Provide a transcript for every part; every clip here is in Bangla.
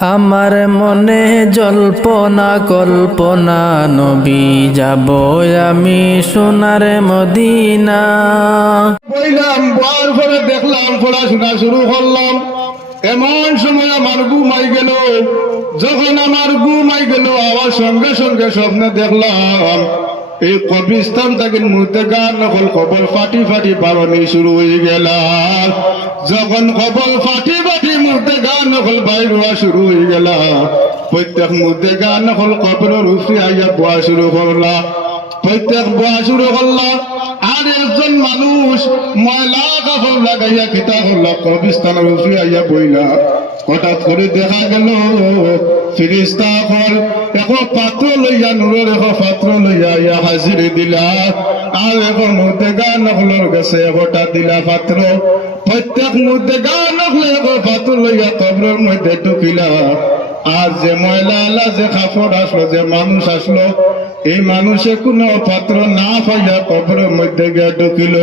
আমার মনে জল্পনা, কল্পনা, নবী যাব আমি সোনার মদিনা। বইলাম দেখলাম, পড়াশোনা শুরু করলাম। এমন সময় আমার ঘুমাই গেল। যখন আমার ঘুমাই গেল, আবার সঙ্গে সঙ্গে স্বপ্নে দেখলাম এই কবিস্তান থেকে মুহূর্তে গান নকল খবর ফাটি ফাটি বারণি শুরু হয়ে গেল। যখন কবল ফাটি ফাটি মুহূর্তে গান নকল বাইর হওয়া শুরু হয়ে গেল। প্রত্যেক মুহূর্তে গান নকল খবরের উপরে আইয়া বোয়া শুরু করলা। প্রত্যেক বোয়া শুরু করলা। আর একজন মানুষ ময়লা কাপড় লাগাইয়া খিতা করলা কবিস্তানের উপরে আইয়া বইলা। হঠাৎ করে দেখা গেল ফিরিস্তা ফল পাত্র লইয়া, নুরের পাত্র লইয়া ইয়া হাজিরে দিলা। আর এখন মধ্যে গান নকলের গেছে, এগোটা দিলা পাত্র। প্রত্যেক মধ্যে গান এখন পাত্র লইয়া কবরের মধ্যে ঢুকিলা। আর যে ময়লা আলা, যে কাপড় আসলো, যে মানুষ আসলো, এই মানুষে কোনো পাত্র না পাইয়া কবরের মধ্যে গিয়া ঢুকিল।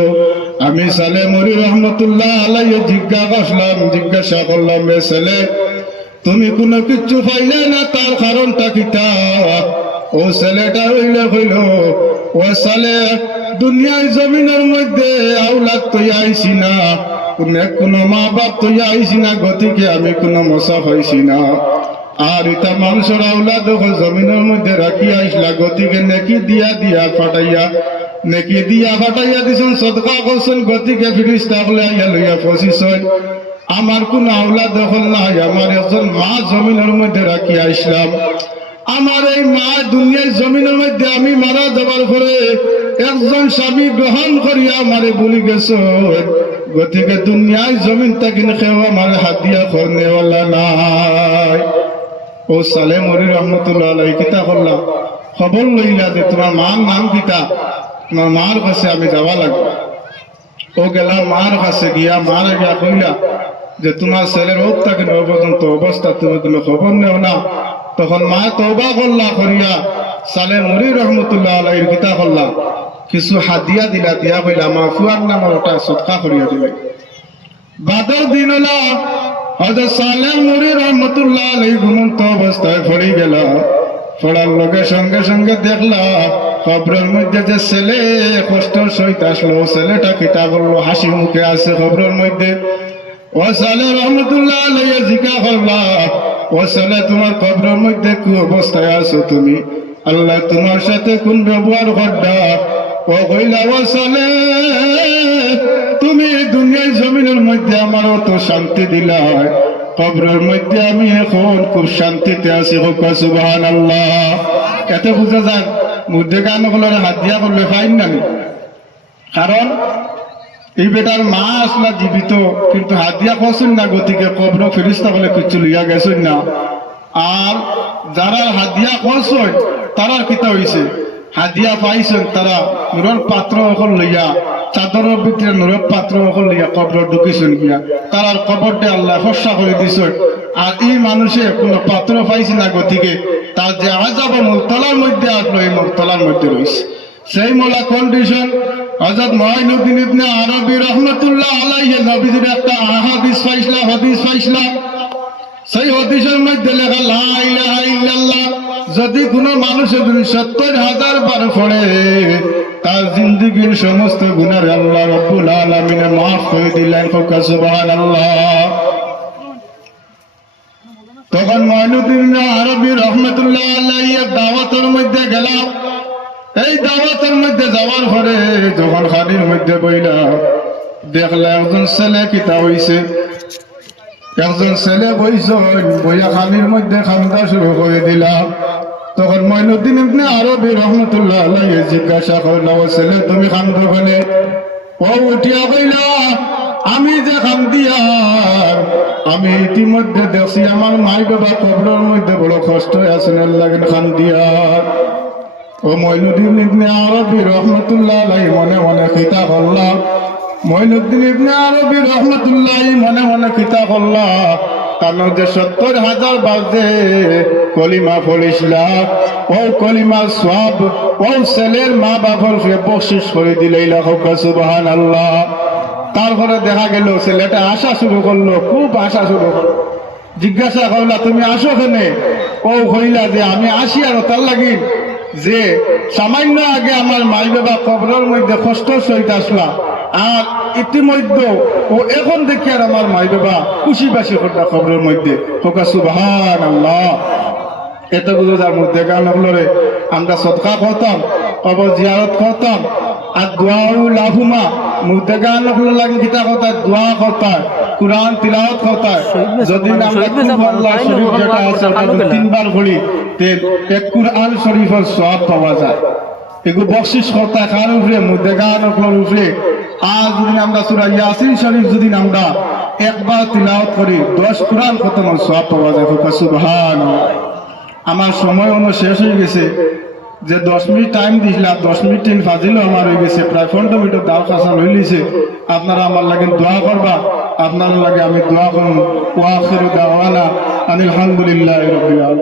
আমি সালে মরি রহমতুল্লাহ আলাই জিজ্ঞা করলাম, জিজ্ঞাসা করলাম ছেলে তুমি কোনো কিচ্ছু পাইলে না, তার কারণটা কিতা ও ছেলেটা হইলে হইল, ও সালে দুনিয়ার জমিনের মধ্যে আউলাদ তুই আইসি না কোনো মা বাপ তুই আইসি না, গতিকে আমি কোনো মশা পাইছি না। আর ইতা মানুষের আউলাদ জমিনের মধ্যে রাখি আইসলা গতিকে নেকি দিয়া দিয়া ফাটাইয়া নেকি দিয়া ফাটাইয়া দিছেন, সদকা করছেন গতিকে ফিরিস্তা হলে আইয়া লইয়া ফসিছেন আমার কোন আউলাদ দখল নাই আমার একজন মা জমিনের মধ্যে রাখি আইসলাম আমার এই মা দুনিয়ার জমিনের মধ্যে আমি মারা যাবার পরে একজন স্বামী গ্রহণ করিয়া আমারে বলি গেছ। গতিকে দুনিয়ায় জমিন তাকিন খেও আমার হাত দিয়া খনেওয়ালা নাই। ও সালে মরি রহমতুল্লাহ কিতা করলাম খবর লইলা যে তোমার মার নাম কিতা? তোমার মার কাছে আমি যাওয়া লাগবে। ও গেলা, মার কাছে গিয়া মার গিয়া কইলা যে তোমার ছেলের হোক থাকে পর্যন্ত অবস্থা তুমি কোনো খবর নেও না। তখন মা তৌবা করলা, করিয়া সালে মরি রহমতুল্লাহ আলাইর গীতা করলা। কিছু হাদিয়া দিলা, দিয়া কইলা, মা ফুয়ার নামের ওটা সৎকা করিয়া দিবে বাদর দিন হলা হজরত সালেম মুরি রহমতুল্লাহ আলাই ঘুমন্ত অবস্থায় পড়ে গেল। পড়ার লগে সঙ্গে সঙ্গে দেখলা খবরের মধ্যে যে ছেলে কষ্ট সহিত আসলো, ছেলেটা কিতা করল হাসি মুখে আছে খবরের মধ্যে। ও সালে রহমতুল্লাহ আলাইয়া জিকা করলা। ও ছেলে, তোমার কবরের মধ্যে কি অবস্থায় আছো তুমি? আল্লাহ তোমার সাথে কোন ব্যবহার করডা ও কইলা, ও সালে তুমি দুনিয়ার জমিনের মধ্যে আমার অত শান্তি দিলা। কবরের মধ্যে আমি এখন খুব শান্তিতে আছি, হোক সুবাহান আল্লাহ এত বুঝা যান হলের হাত দিয়া করলে ফাইন না কারণ এই বেটার মা আসলা জীবিত কিন্তু হাত দিয়া করছেন না, গতিকে কবর ফেরিস্তা বলে কিছু লইয়া গেছেন না। আর যারা হাত দিয়া করছেন তারার কিতা হইছে হাদিয়া পাইছেন তারা নুরের পাত্র অকল লইয়া চাদরের ভিতরে নুরের পাত্র অকল লইয়া কবর ঢুকিছেন গিয়া। তারার কবরটা আল্লাহ ফসা করে দিছেন আর এই মানুষে কোনো পাত্র পাইছে না, গতিকে তার যে আজাব মুক্তলার মধ্যে আসলো এই মুক্তলার মধ্যে রয়েছে। সেই মোলা কন্ডিশন হজরত মহিনুদ্দিন ইবনে আরবি রহমতুল্লাহ আলাইহি নবীজির একটা আহাদিস পাইছিলাম হাদিস পাইছিলাম সেই হদিসের মধ্যে লেখা, লা ইলাহা ইল্লাল্লাহ, যদি কোনো মানুষের যদি সত্তর হাজার বার পড়ে, তার জিন্দগির সমস্ত গুণার আল্লাহ রব্বুল আলমিনে মাফ করে দিলেন। সুবহানাল্লাহ। তখন মহিনুদ্দিন আরবি রহমতুল্লাহ আল্লাহ দাওয়াতের মধ্যে গেলাম। এই দাওয়াতের মধ্যে যাওয়ার পরে যখন খানির মধ্যে বইলা, দেখলা একজন ছেলে কিতা হইছে। একজন ছেলে বইছেন, বইয়া খানির মধ্যে খান্দা শুরু করে দিলাম তখন মইনুদ্দিন ইবনে আরবি রহমতুল্লাহ আলাইহি জিজ্ঞাসা করল, ও ছেলে, তুমি খান্দ বলে ও উঠিয়া কইলা আমি যে খান্দিয়ার আমি ইতিমধ্যে দেখছি আমার মাই বাবা কবরের মধ্যে বড় কষ্ট আছে লাগেন খান্দিয়ার ও মইনুদ্দিন ইবনে আরবি রহমতুল্লাহ আলাইহি মনে মনে খিতা করলাম মইনুদ্দিন ইবনে আরবি রহমতুল্লাহ মনে মনে খিতা করলাম কারণ যে সত্তর হাজার বাজে কলিমা ফলিসলা ও কলিমা সব ও ছেলের মা বাবার বকশিস করে দিলে সুবাহান আল্লাহ তারপরে দেখা গেল, ছেলেটা আশা শুরু করল, খুব আশা শুরু করল। জিজ্ঞাসা করলা, তুমি আসো কেনে? ও কইলা যে, আমি আসি আর তার লাগি। যে, সামান্য আগে আমার মাই বাবা কবরের মধ্যে কষ্ট সহিত আসলা। আর ইতিমধ্যে ও এখন দেখি আর আমার মাই বাবা খুশি বাসি করতা কবরের মধ্যে। হোকা সুবহান আল্লাহ এতগুলো যার মধ্যে গান হলরে আমরা সৎকা করতাম, কবর জিয়ারত করতাম, আর দোয়াও লাভুমা। মধ্যে গান হলো লাগে গীতা কথা দোয়া করতা কোরআন তিলাওয়াত করতা যদি আমরা শরীফ যেটা আছে ওটা তিনবার পড়ি তে এক কোরআন শরীফের সব পাওয়া যায়। এগুলো বকশিস করতা খান উপরে? মধ্যে গান হলোর উপরে। আর যদি আমরা সুরা ইয়াসিন শরীফ যদি আমরা একবার তিলাওয়াত করি দশ কোরআন খতম সব পাওয়া যায়। সুবহান আমার সময় অনু শেষ হয়ে গেছে। যে দশ মিনিট টাইম দিছিলাম দশ মিনিট তিন ফাজিলও আমার হয়ে গেছে। প্রায় পনেরো মিনিটের দাও কাঁচা হয়ে লিছে আপনারা আমার লাগে দোয়া করবা। আপনার লাগে আমি দোয়া করুন ওয়া আখিরু দাওয়ানা আনিল হামদুলিল্লাহি রাব্বিল আলামিন।